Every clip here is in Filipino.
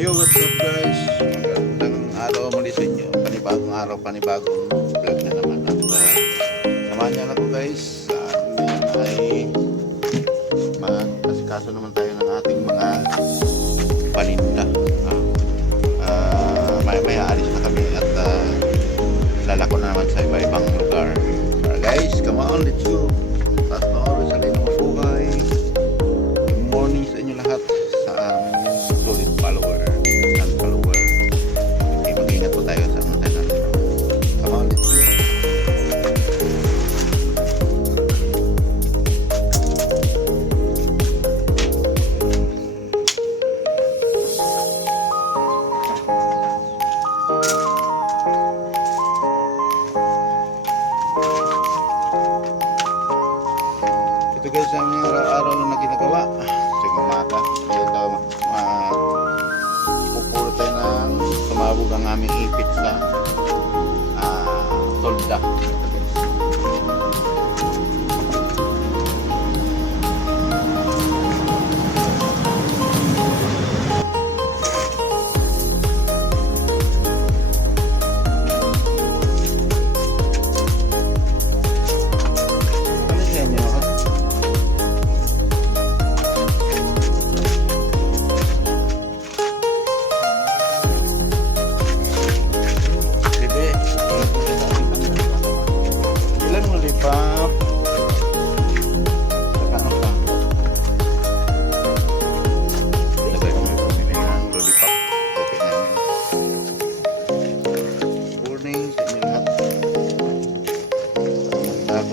Hey, what's up guys? Magandang araw muli sa inyo. Panibagong araw, panibagong vlog na naman. At samahan niyo na ko guys. Ngayon ay mag-asikaso naman tayo ng ating mga paninda. May aalis na kami at lalako na naman sa iba-ibang lugar. Guys, come on, let's go. At noon, sa rin ng buhay. Good morning sa inyo lahat. Sa solid follower and follower. Okay, mag-ingat po tayo sa mga tayo. Come on, let's go. Ito guys ang araw-araw na ginagawa sa umaga. Ito pupuro tayo ng tumabog ang aming ipit sa tolda.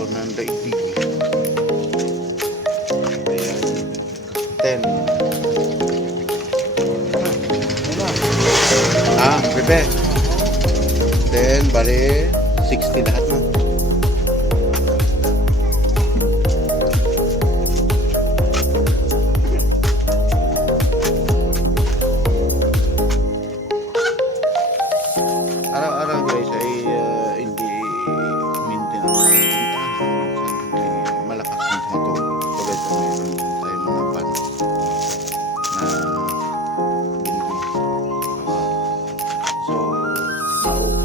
Ng daigdig. Ayan. 10. Bebe. 10, bali 60 lahat mo. Araw-araw guys ay hindi mintin ang malakas ng tumatog. Tulad ito mayroon tayo mga pan na binigay. So,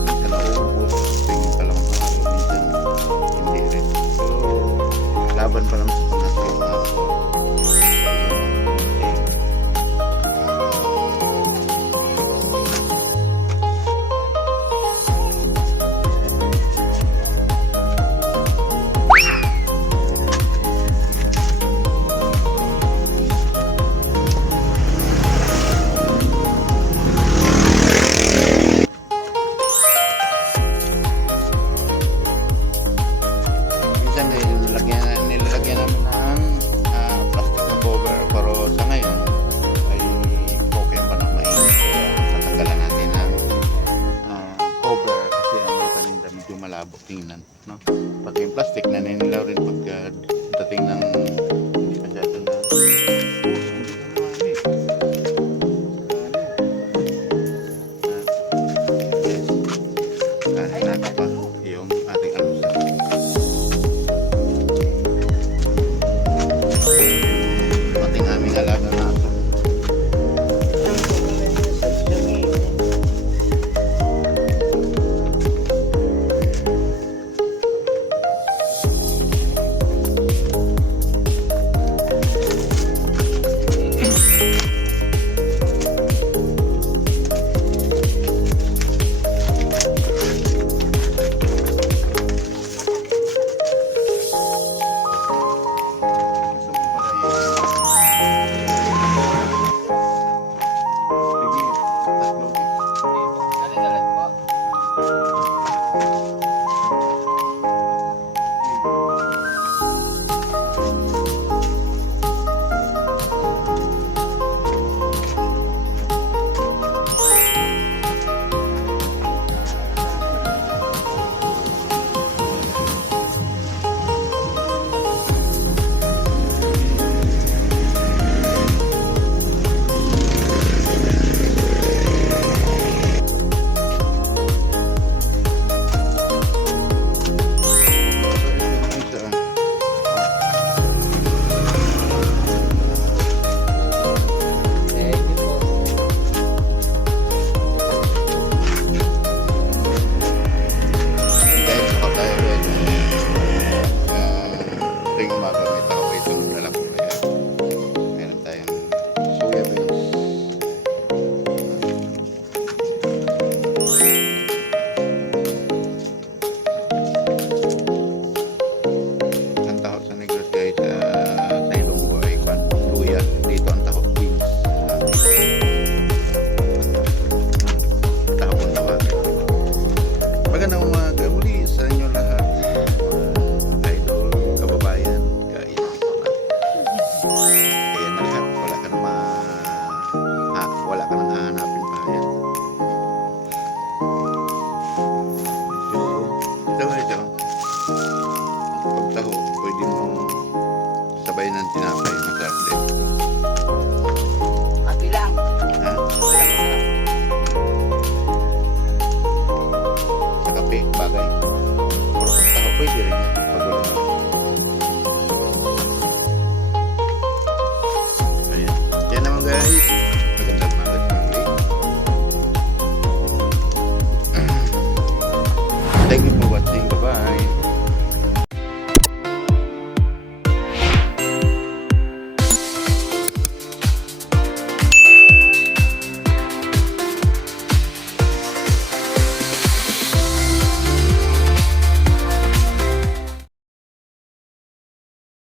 minsan nauubos. Tingin pa lang ang araw, minsan hindi rin. So, laban pa naman sa pangatlo ng araw. Nilalagyan namin ng plastic na cover, pero sa ngayon ay okay pa na mainit, kaya tatanggalan natin ng cover kasi ang paninda medyo malabo tingnan, no? Pag yung plastic na